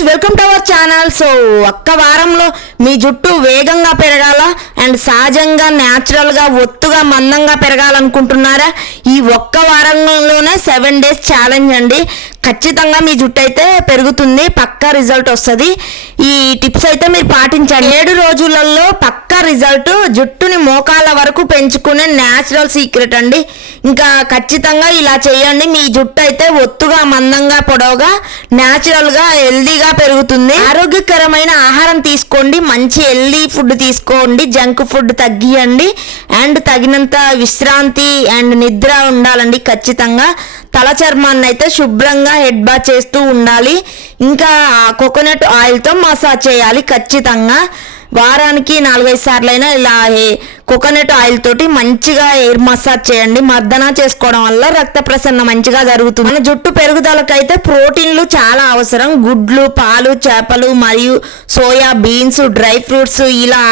Friends, welcome to our channel. So ఒక్క వారంలో మీ జుట్టు వేగంగా పెరగాల అండ్ సహజంగా న్యాచురల్గా ఒత్తుగా మందంగా పెరగాలనుకుంటున్నారా? ఈ ఒక్క వారంలోనే 7 days ఛాలెంజ్ అండి. ఖచ్చితంగా మీ జుట్టు అయితే పెరుగుతుంది, పక్కా రిజల్ట్ వస్తుంది. ఈ టిప్స్ అయితే మీరు పాటించండి. 7 రోజులలో పక్కా రిజల్ట్. జుట్టుని మోకాళ్ళ వరకు పెంచుకునే న్యాచురల్ సీక్రెట్ అండి. ఇంకా ఖచ్చితంగా ఇలా చేయండి. మీ జుట్టు అయితే ఒత్తుగా మందంగా పొడవుగా న్యాచురల్గా హెల్దీగా పెరుగుతుంది. ఆరోగ్యకరమైన ఆహారం తీసుకోండి, మంచి హెల్దీ ఫుడ్ తీసుకోండి, జంక్ ఫుడ్ తగ్గియండి అండ్ తగినంత విశ్రాంతి అండ్ నిద్ర ఉండాలండి. ఖచ్చితంగా తల చర్మాన్ని అయితే శుభ్రంగా హెడ్ బాత్ చేస్తూ ఉండాలి. ఇంకా కోకోనట్ ఆయిల్తో మసాజ్ చేయాలి. ఖచ్చితంగా వారానికి 4-5 సార్లైనా ఇలా కోకోనట్ ఆయిల్ తోటి మంచిగా ఎయిర్ మసాజ్ చేయండి. మర్దన చేసుకోవడం వల్ల రక్త ప్రసరణ మంచిగా జరుగుతుంది. మన జుట్టు పెరుగుదలకైతే ప్రోటీన్లు చాలా అవసరం. గుడ్లు, పాలు, చేపలు మరియు సోయా బీన్స్, డ్రై ఫ్రూట్స్ ఇలా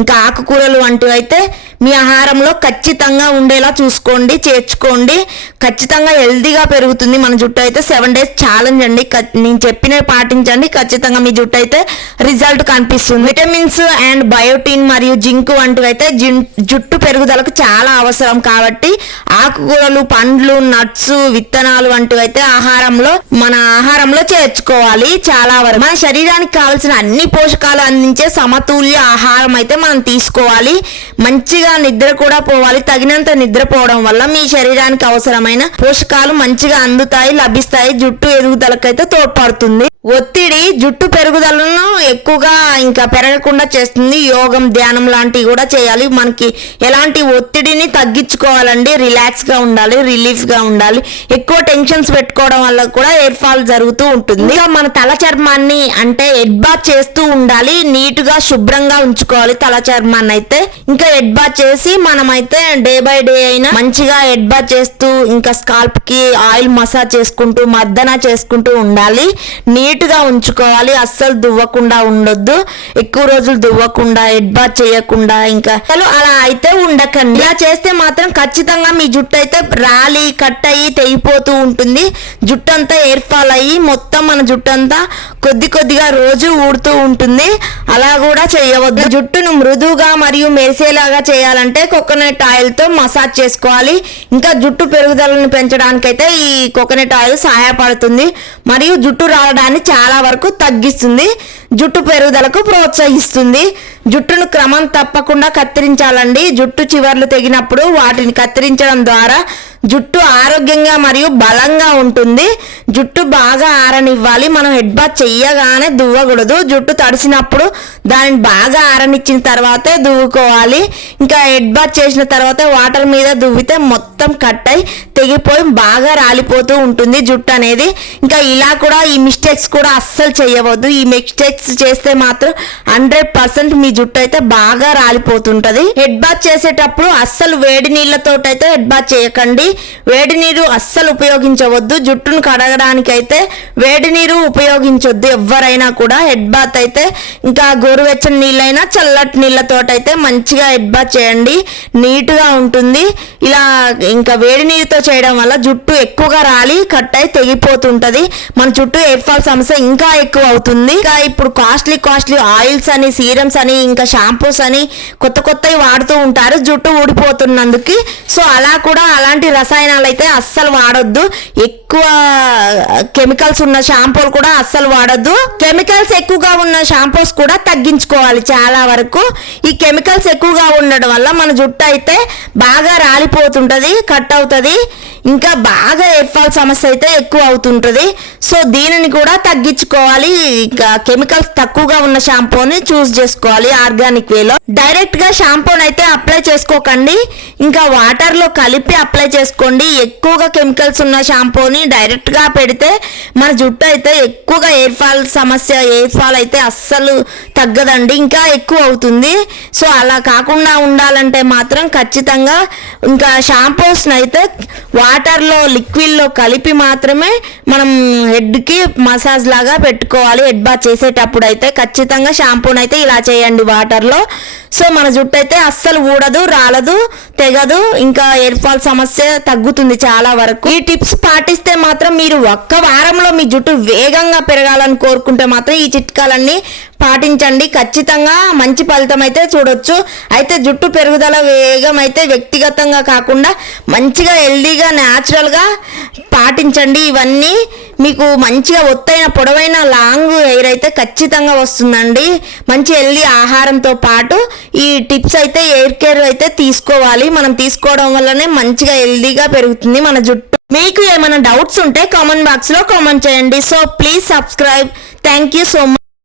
ఇంకా ఆకుకూరలు వంటివి అయితే మీ ఆహారంలో ఖచ్చితంగా ఉండేలా చూసుకోండి, చేర్చుకోండి. ఖచ్చితంగా హెల్దీగా పెరుగుతుంది మన జుట్టు అయితే. 7 days ఛాలెంజ్ అండి. నేను చెప్పినవి పాటించండి, ఖచ్చితంగా మీ జుట్టు అయితే రిజల్ట్ కనిపిస్తుంది. విటమిన్స్ అండ్ బయోటిన్ మరియు జింక్ వంటివి అయితే జుట్టు పెరుగుదలకు చాలా అవసరం. కాబట్టి ఆకుకూరలు, పండ్లు, నట్స్, విత్తనాలు వంటివి అయితే మన ఆహారంలో చేర్చుకోవాలి. చాలా వరకు మన శరీరానికి కావాల్సిన అన్ని పోషకాలు అందించే సమతుల్య ఆహారం అయితే మనం తీసుకోవాలి. మంచిగా నిద్ర కూడా పోవాలి. తగినంత నిద్రపోవడం వల్ల మీ శరీరానికి అవసరమైన పోషకాలు మంచిగా అందుతాయి, లభిస్తాయి. జుట్టు ఎదుగుదలకైతే తోడ్పడుతుంది. ఒత్తిడి జుట్టు పెరుగుదలను ఎక్కువగా ఇంకా పెరగకుండా చేస్తుంది. యోగం, ధ్యానం లాంటివి కూడా చేయాలి. మనకి ఎలాంటి ఒత్తిడిని తగ్గించుకోవాలండి. రిలాక్స్ గా ఉండాలి, రిలీఫ్ గా ఉండాలి. ఎక్కువ టెన్షన్స్ పెట్టుకోవడం వల్ల కూడా హెయిర్ ఫాల్ జరుగుతూ ఉంటుంది. ఇంకా మన తల చర్మాన్ని అంటే హెడ్ బాత్ చేస్తూ ఉండాలి. నీట్ గా శుభ్రంగా ఉంచుకోవాలి తల చర్మాన్ని అయితే. ఇంకా హెడ్ బాత్ చేసి మనమైతే డే బై డే అయినా మంచిగా హెడ్ బాత్ చేస్తూ ఇంకా స్కాల్ప్ కి ఆయిల్ మసాజ్ చేసుకుంటూ మర్దన చేసుకుంటూ ఉండాలి. నీట్ గా ఉంచుకోవాలి. అస్సలు దువ్వకుండా ఉండొద్దు. ఎక్కువ రోజులు దువ్వకుండా హెడ్ బాత్ చేయకుండా ఇంకా అలా అయితే ఉండకండి. ఇలా చేస్తే మాత్రం ఖచ్చితంగా మీ జుట్టు అయితే రాలి కట్ అయ్యి తెగిపోతూ ఉంటుంది. జుట్టు అంతా హెయిర్ ఫాల్ అయ్యి మొత్తం మన జుట్టు అంతా కొద్దిగా రోజు ఊడుతూ ఉంటుంది. అలా కూడా చేయవద్దు. జుట్టును మృదువుగా మరియు మెరిసేలాగా చేయాలంటే కోకోనట్ ఆయిల్ తో మసాజ్ చేసుకోవాలి. ఇంకా జుట్టు పెరుగుదలను పెంచడానికైతే ఈ కోకోనట్ ఆయిల్ సహాయపడుతుంది మరియు జుట్టు రావడాన్ని చాలా వరకు తగ్గిస్తుంది. జుట్టు పెరుగుదలకు ప్రోత్సహిస్తుంది. జుట్టును క్రమం తప్పకుండా కత్తిరించాలండి. జుట్టు చివర్లు తెగినప్పుడు వాటిని కత్తిరించడం ద్వారా జుట్టు ఆరోగ్యంగా మరియు బలంగా ఉంటుంది. జుట్టు బాగా ఆరనివ్వాలి. మనం హెడ్ బాత్ చెయ్యగానే దువ్వకూడదు. జుట్టు తడిసినప్పుడు దానిని బాగా ఆరనిచ్చిన తర్వాతే దువ్వుకోవాలి. ఇంకా హెడ్ బాత్ చేసిన తర్వాత వాటర్ మీద దువ్వితే మొత్తం కట్ అయి తెగిపోయి బాగా రాలిపోతూ ఉంటుంది జుట్టు అనేది. ఇంకా ఇలా కూడా ఈ మిస్టేక్స్ కూడా అస్సలు చేయవద్దు. ఈ మిస్టేక్స్ చేస్తే మాత్రం 100% మీ జుట్టు అయితే బాగా రాలిపోతుంటది. హెడ్ బాత్ చేసేటప్పుడు అస్సలు వేడి నీళ్ళతోటైతే హెడ్ బాత్ చేయకండి. వేడి నీరు అస్సలు ఉపయోగించవద్దు. జుట్టును కడగడానికి అయితే వేడి నీరు ఉపయోగించొద్దు ఎవరైనా కూడా. హెడ్ బాత్ అయితే ఇంకా గోరువెచ్చని నీళ్ళైనా చల్లటి నీళ్ళతోటైతే మంచిగా హెడ్ బాత్ చేయండి. నీట్గా ఉంటుంది. ఇలా ఇంకా వేడి నీరుతో చేయడం వల్ల జుట్టు ఎక్కువగా రాలి కట్ అయి తెగిపోతుంటది. మన చుట్టూ హెయిర్ ఫాల్ సమస్య ఇంకా ఎక్కువ అవుతుంది. ఇంకా ఇప్పుడు కాస్ట్లీ ఆయిల్స్ అని, సీరమ్స్ అని, ఇంకా షాంపూస్ అని కొత్తవి వాడుతూ ఉంటారు జుట్టు ఊడిపోతున్నందుకు. సో అలా కూడా అలాంటి రసాయనాలు అయితే అస్సలు వాడొద్దు. ఎక్కువ కెమికల్స్ ఉన్న షాంపూలు కూడా అస్సలు వాడొద్దు. కెమికల్స్ ఎక్కువగా ఉన్న షాంపూస్ కూడా తగ్గించుకోవాలి చాలా వరకు. ఈ కెమికల్స్ ఎక్కువగా ఉండడం వల్ల మన జుట్టు అయితే బాగా రాలిపోతుంటది, కట్ అవుతుంది. ఇంకా బాగా హెయిర్ ఫాల్ సమస్య అయితే ఎక్కువ అవుతుంటుంది. సో దీనిని కూడా తగ్గించుకోవాలి. ఇంకా కెమికల్స్ తక్కువగా ఉన్న షాంపూని చూస్ చేసుకోవాలి ఆర్గానిక్ వేలో. డైరెక్ట్ గా షాంపూని అయితే అప్లై చేసుకోకండి. ఇంకా వాటర్ లో కలిపి అప్లై చేసుకోండి. ఎక్కువగా కెమికల్స్ ఉన్న షాంపూని డైరెక్ట్ గా పెడితే మన జుట్టు అయితే ఎక్కువగా హెయిర్ ఫాల్ అయితే అస్సలు తగ్గదండి, ఇంకా ఎక్కువ అవుతుంది. సో అలా కాకుండా ఉండాలంటే మాత్రం ఖచ్చితంగా ఇంకా షాంపూస్ అయితే వాటర్లో, లిక్విడ్లో కలిపి మాత్రమే మనం హెడ్కి మసాజ్ లాగా పెట్టుకోవాలి. హెడ్ బాత్ చేసేటప్పుడు అయితే ఖచ్చితంగా షాంపూని అయితే ఇలా చేయండి వాటర్లో. సో మన జుట్టు అయితే అస్సలు ఊడదు, రాలదు, తెగదు. ఇంకా హెయిర్ ఫాల్ సమస్య తగ్గుతుంది చాలా వరకు. ఈ టిప్స్ పాటిస్తే మాత్రం మీరు ఒక్క వారంలో మీ జుట్టు వేగంగా పెరగాలని కోరుకుంటే మాత్రం ఈ చిట్కాలన్నీ పాటించండి. ఖచ్చితంగా మంచి ఫలితం అయితే చూడొచ్చు. అయితే జుట్టు పెరుగుదల వేగం అయితే వ్యక్తిగతంగా కాకుండా మంచిగా హెల్దీగా న్యాచురల్గా పాటించండి. ఇవన్నీ మీకు మంచిగా ఒత్తైన పొడవైన లాంగ్ హెయిర్ అయితే ఖచ్చితంగా వస్తుందండి. మంచి హెల్దీ ఆహారంతో పాటు ఈ టిప్స్ అయితే హెయిర్ కేర్ అయితే తీసుకోవాలి. మనం తీసుకోవడం వల్లనే మంచిగా హెల్దీగా పెరుగుతుంది మన జుట్టు. మీకు ఏమైనా డౌట్స్ ఉంటే కామెంట్ బాక్స్లో కామెంట్ చేయండి. So please subscribe. Thank you so much.